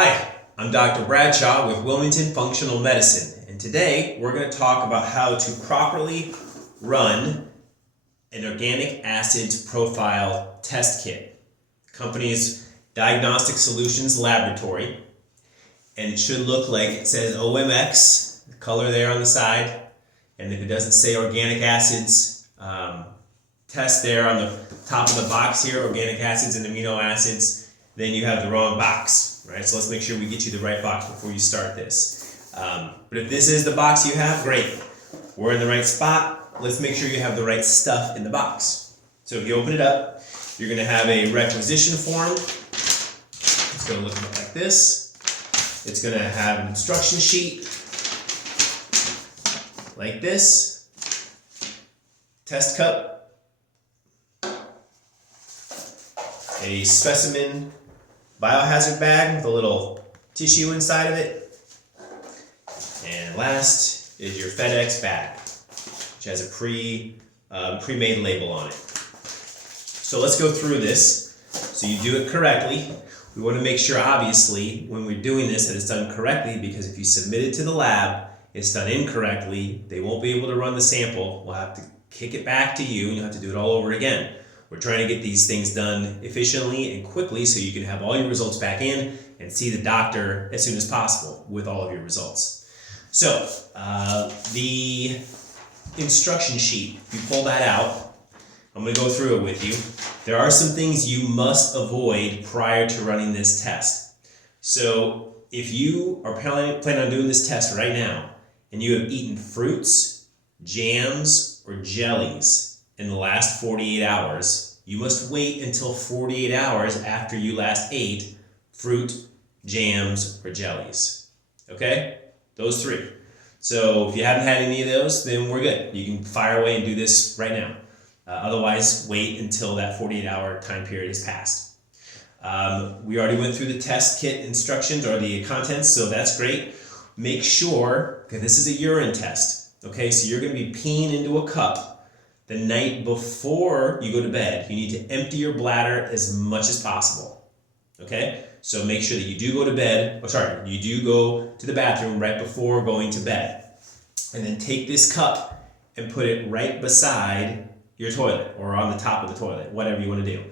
Hi, I'm Dr. Bradshaw with Wilmington Functional Medicine, and today we're going to talk about how to properly run an organic acids profile test kit. The company is Diagnostic Solutions Laboratory, and it should look like it says OMX, the color there on the side, and if it doesn't say organic acids, test there on the top of the box here, organic acids and amino acids, then you have the wrong box, right? So let's make sure we get you the right box before you start this. But if this is the box you have, great. We're in the right spot. Let's make sure you have the right stuff in the box. So if you open it up, you're gonna have a requisition form. It's gonna look like this. It's gonna have an instruction sheet like this. Test cup. A specimen biohazard bag with a little tissue inside of it. And last is your FedEx bag, which has a pre-made label on it. So let's go through this so you do it correctly. We want to make sure, obviously, when we're doing this, that it's done correctly, because if you submit it to the lab, it's done incorrectly, they won't be able to run the sample. We'll have to kick it back to you, and you'll have to do it all over again. We're trying to get these things done efficiently and quickly so you can have all your results back in and see the doctor as soon as possible with all of your results. So, the instruction sheet, if you pull that out, I'm going to go through it with you. There are some things you must avoid prior to running this test. So, if you are planning on doing this test right now and you have eaten fruits, jams, or jellies in the last 48 hours, you must wait until 48 hours after you last ate fruit, jams, or jellies. Okay? Those three. So if you haven't had any of those, then we're good. You can fire away and do this right now. Otherwise, wait until that 48-hour time period has passed. We already went through the test kit instructions or the contents, so that's great. Make sure, because this is a urine test, okay? So you're going to be peeing into a cup. The night before you go to bed, you need to empty your bladder as much as possible, okay? So make sure that you do go to bed, you do go to the bathroom right before going to bed. And then take this cup and put it right beside your toilet or on the top of the toilet, whatever you want to do.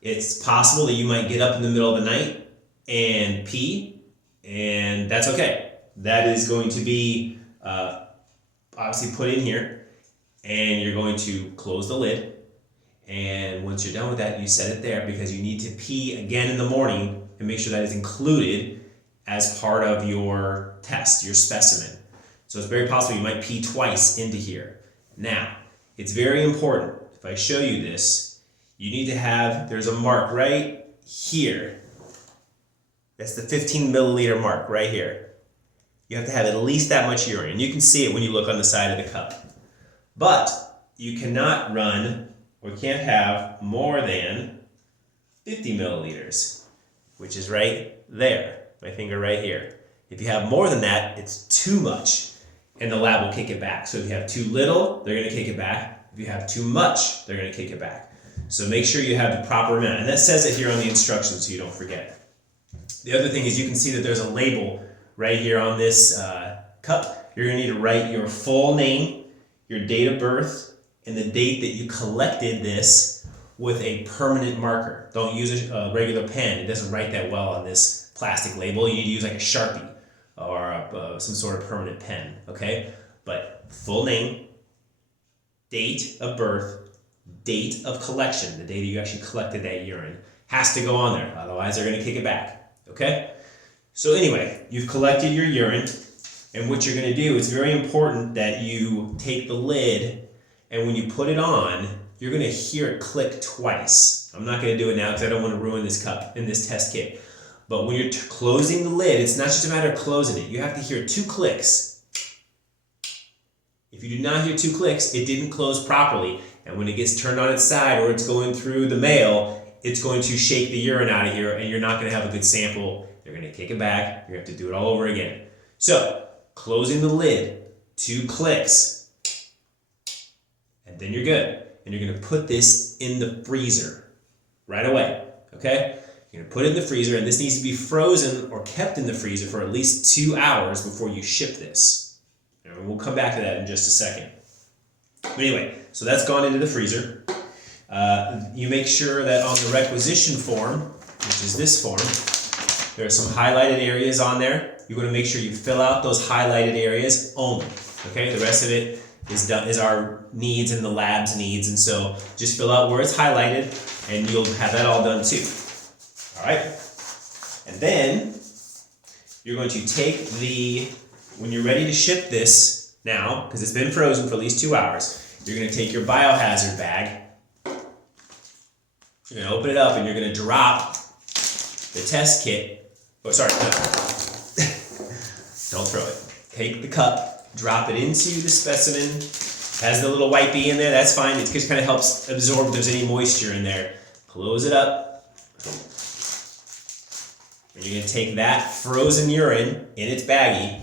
It's possible that you might get up in the middle of the night and pee, and that's okay. That is going to be obviously put in here. And you're going to close the lid, and once you're done with that, you set it there because you need to pee again in the morning and make sure that is included as part of your test, your specimen. So it's very possible you might pee twice into here. Now, it's very important, if I show you this, you need to have, there's a mark right here. That's the 15 milliliter mark right here. You have to have at least that much urine, and you can see it when you look on the side of the cup. But you cannot run or can't have more than 50 milliliters, which is right there, my finger right here. If you have more than that, it's too much, and the lab will kick it back. So if you have too little, they're going to kick it back. If you have too much, they're going to kick it back. So make sure you have the proper amount, and that says it here on the instructions so you don't forget. The other thing is you can see that there's a label right here on this cup. You're going to need to write your full name, your date of birth, and the date that you collected this with a permanent marker. Don't use a regular pen. It doesn't write that well on this plastic label. You need to use like a Sharpie or some sort of permanent pen, okay? But full name, date of birth, date of collection, the day that you actually collected that urine, has to go on there. Otherwise, they're going to kick it back, okay? So anyway, you've collected your urine. And what you're going to do, it's very important that you take the lid, and when you put it on, you're going to hear it click twice. I'm not going to do it now because I don't want to ruin this cup in this test kit. But when you're closing the lid, it's not just a matter of closing it. You have to hear 2 clicks. If you do not hear 2 clicks, it didn't close properly. And when it gets turned on its side or it's going through the mail, it's going to shake the urine out of here, and you're not going to have a good sample. They're going to kick it back. You're going to have to do it all over again. So, closing the lid, 2 clicks, and then you're good. And you're going to put this in the freezer right away, okay? You're going to put it in the freezer, and this needs to be frozen or kept in the freezer for at least 2 hours before you ship this. And we'll come back to that in just a second. But anyway, so that's gone into the freezer. You make sure that on the requisition form, which is this form, there are some highlighted areas on there. You want to make sure you fill out those highlighted areas only. Okay, the rest of it is our needs and the lab's needs, and so just fill out where it's highlighted, and you'll have that all done too. All right, and then you're going to take when you're ready to ship this now, because it's been frozen for at least 2 hours, you're going to take your biohazard bag. You're going to open it up, and you're going to drop the test kit. Oh, sorry, no. Don't throw it. Take the cup, drop it into the specimen. Has the little wipey in there, that's fine. It just kind of helps absorb if there's any moisture in there. Close it up. And you're going to take that frozen urine in its baggie,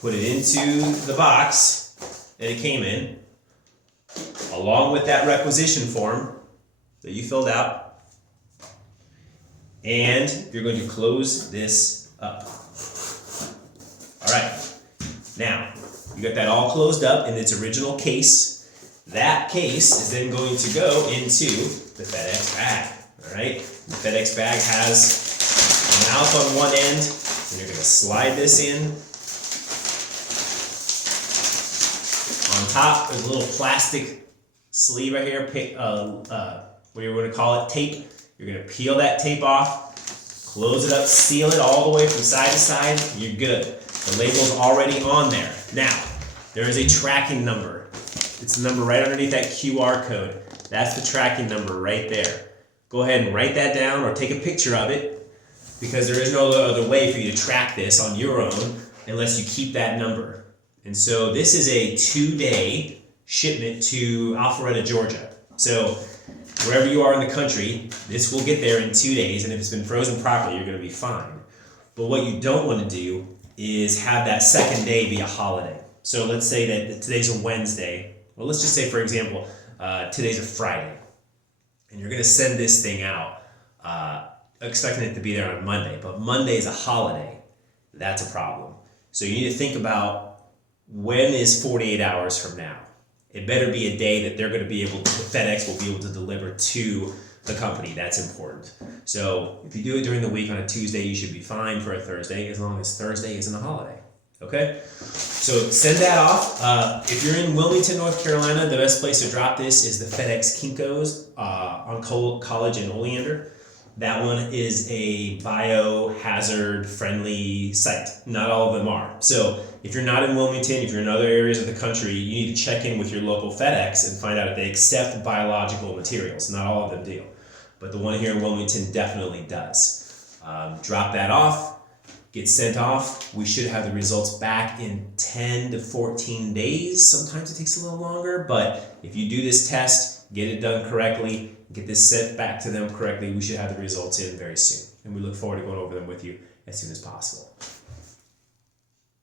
put it into the box that it came in, along with that requisition form that you filled out, and you're going to close this up. All right, now you got that all closed up in its original case. That case is then going to go into the FedEx bag. All right, the FedEx bag has a mouth on one end, and you're going to slide this in. On top, there's a little plastic sleeve right here. What do you want to call it? Tape. You're going to peel that tape off, close it up, seal it all the way from side to side. You're good. The label's already on there. Now, there is a tracking number. It's the number right underneath that QR code. That's the tracking number right there. Go ahead and write that down or take a picture of it, because there is no other way for you to track this on your own unless you keep that number. And so this is a 2-day shipment to Alpharetta, Georgia. So wherever you are in the country, this will get there in 2 days, and if it's been frozen properly, you're going to be fine. But what you don't want to do is have that second day be a holiday. So let's say that today's a Wednesday. Well, let's just say, for example, today's a Friday, and you're going to send this thing out expecting it to be there on Monday, but Monday is a holiday. That's a problem. So you need to think about, when is 48 hours from now? It better be a day that they're going to be able to, FedEx will be able to deliver to the company. That's important. So if you do it during the week on a Tuesday, you should be fine for a Thursday, as long as Thursday isn't a holiday. Okay? So send that off. If you're in Wilmington, North Carolina, the best place to drop this is the FedEx Kinko's on College and Oleander. That one is a biohazard friendly site. Not all of them are. So if you're not in Wilmington, if you're in other areas of the country, you need to check in with your local FedEx and find out if they accept biological materials. Not all of them do, but the one here in Wilmington definitely does. Drop that off, get sent off. We should have the results back in 10 to 14 days. Sometimes it takes a little longer, but if you do this test, get it done correctly, get this sent back to them correctly, we should have the results in very soon. And we look forward to going over them with you as soon as possible.